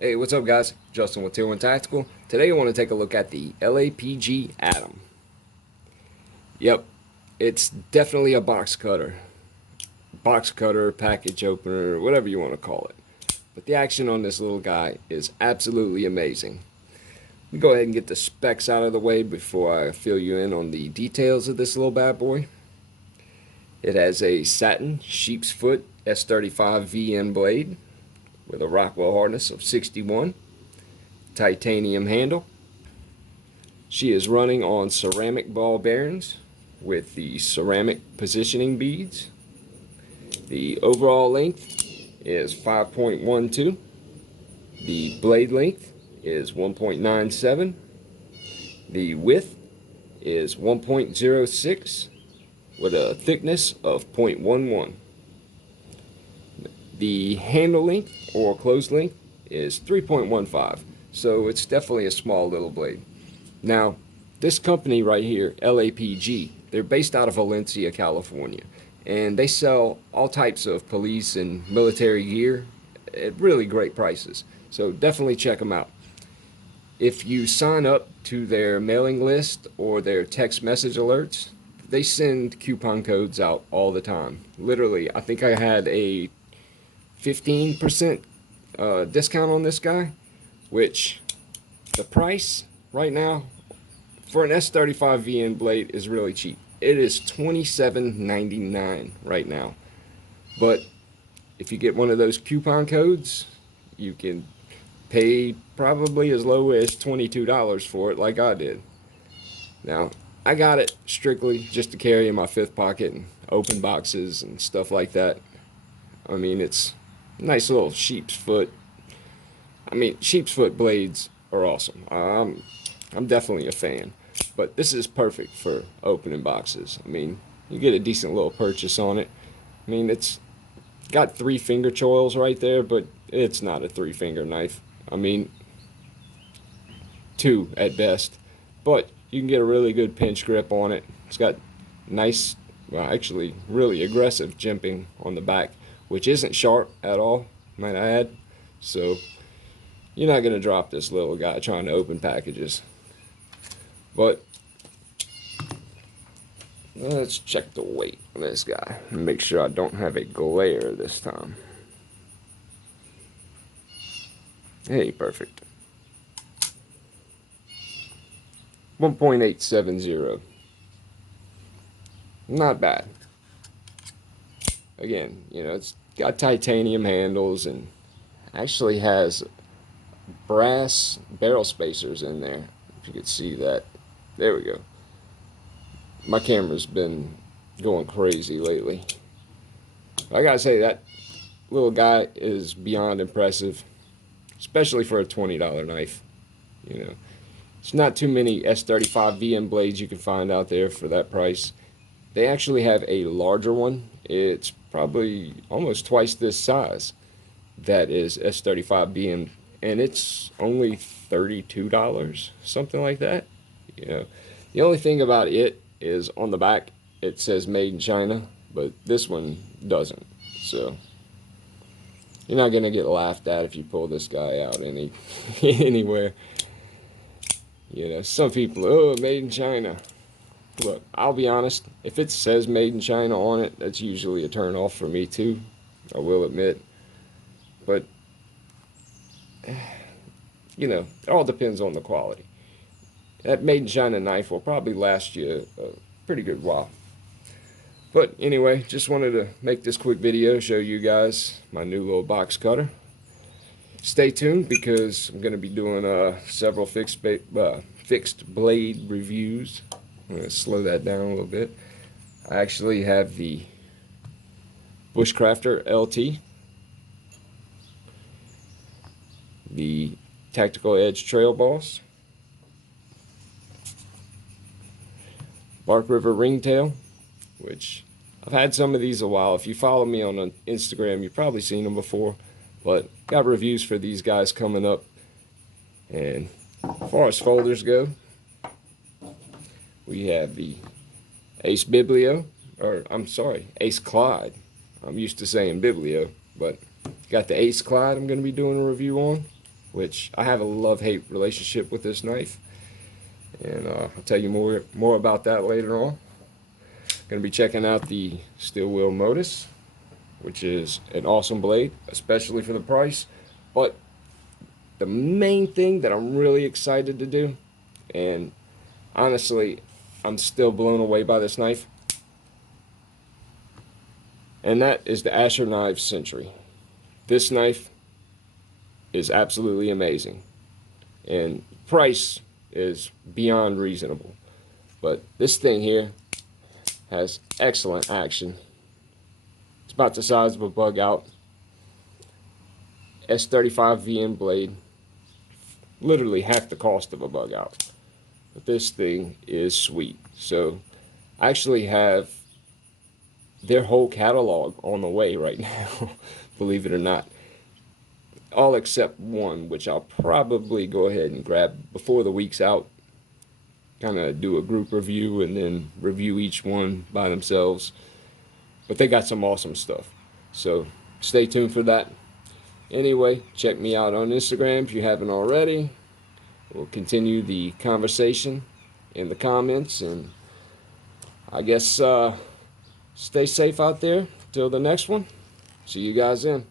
Hey, what's up, guys? Justin with Tier 1 Tactical. Today I want to take a look at the LAPG Atom. Yep, it's definitely a box cutter. Box cutter, package opener, whatever you want to call it. But the action on this little guy is absolutely amazing. Let me go ahead and get the specs out of the way before I fill you in on the details of this little bad boy. It has a Satin Sheepsfoot S35VN blade with a Rockwell hardness of 61. Titanium handle. She is running on ceramic ball bearings with the ceramic positioning beads. The overall length is 5.12. The blade length is 1.97. The width is 1.06 with a thickness of 0.11. The handle length or close length is 3.15. So it's definitely a small little blade. Now, this company right here, LAPG, they're based out of Valencia, California, and they sell all types of police and military gear at really great prices. So definitely check them out. If you sign up to their mailing list or their text message alerts, they send coupon codes out all the time. Literally, I think I had a 15% discount on this guy, which the price right now for an S35VN blade is really cheap. It is $27.99 right now. But if you get one of those coupon codes, you can pay probably as low as $22 for it like I did. Now, I got it strictly just to carry in my fifth pocket and open boxes and stuff like that. I mean, it's a nice little sheep's foot. I mean, sheep's foot blades are awesome. I'm definitely a fan. But this is perfect for opening boxes. I mean, you get a decent little purchase on it. I mean, it's got 3 finger choils right there, but it's not a 3-finger knife. I mean, 2 at best. But you can get a really good pinch grip on it. It's got nice, well, actually really aggressive jimping on the back, which isn't sharp at all, might I add. So you're not going to drop this little guy trying to open packages. But let's check the weight on this guy and make sure I don't have a glare this time. Hey, perfect. 1.870. Not bad. Again, you know, it's got titanium handles and actually has brass barrel spacers in there. If you could see that. There we go. My camera's been going crazy lately. I gotta say, that little guy is beyond impressive, especially for a $20 knife. You know, it's not too many S35VN blades you can find out there for that price. They actually have a larger one. It's probably almost twice this size. That is S35VN, and it's only $32, something like that. You know, the only thing about it is on the back it says made in China, but this one doesn't. So you're not gonna get laughed at if you pull this guy out anywhere. You know, some people, oh, made in China. Look, I'll be honest, if it says made in China on it, that's usually a turn off for me too, I will admit. But you know, it all depends on the quality. That made in China knife will probably last you a pretty good while. But anyway, just wanted to make this quick video, show you guys my new little box cutter. Stay tuned because I'm going to be doing several fixed blade reviews. I'm going to slow that down a little bit. I actually have the Bushcrafter LT, the Tactical Edge Trail Boss, Bark River Ringtail, which I've had some of these a while. If you follow me on Instagram, you've probably seen them before, but got reviews for these guys coming up. And as far as folders go, we have the Ace Biblio, or I'm sorry, Ace Clyde. I'm used to saying Biblio, but got the Ace Clyde I'm going to be doing a review on. which I have a love-hate relationship with this knife, and I'll tell you more about that later on. Going to be checking out the Steel Wheel Modus, which is an awesome blade, especially for the price. But the main thing that I'm really excited to do, and honestly, I'm still blown away by this knife, and that is the Asher Knives Century. This knife is absolutely amazing, and price is beyond reasonable. But this thing here has excellent action. It's about the size of a bug out. S35VN blade, literally half the cost of a bug out. But this thing is sweet. So I actually have their whole catalog on the way right now, believe it or not. All except one, which I'll probably go ahead and grab before the week's out. Kind of do a group review and then review each one by themselves. But they got some awesome stuff. So stay tuned for that. Anyway, check me out on Instagram if you haven't already. We'll continue the conversation in the comments, and I guess stay safe out there till the next one. See you guys then.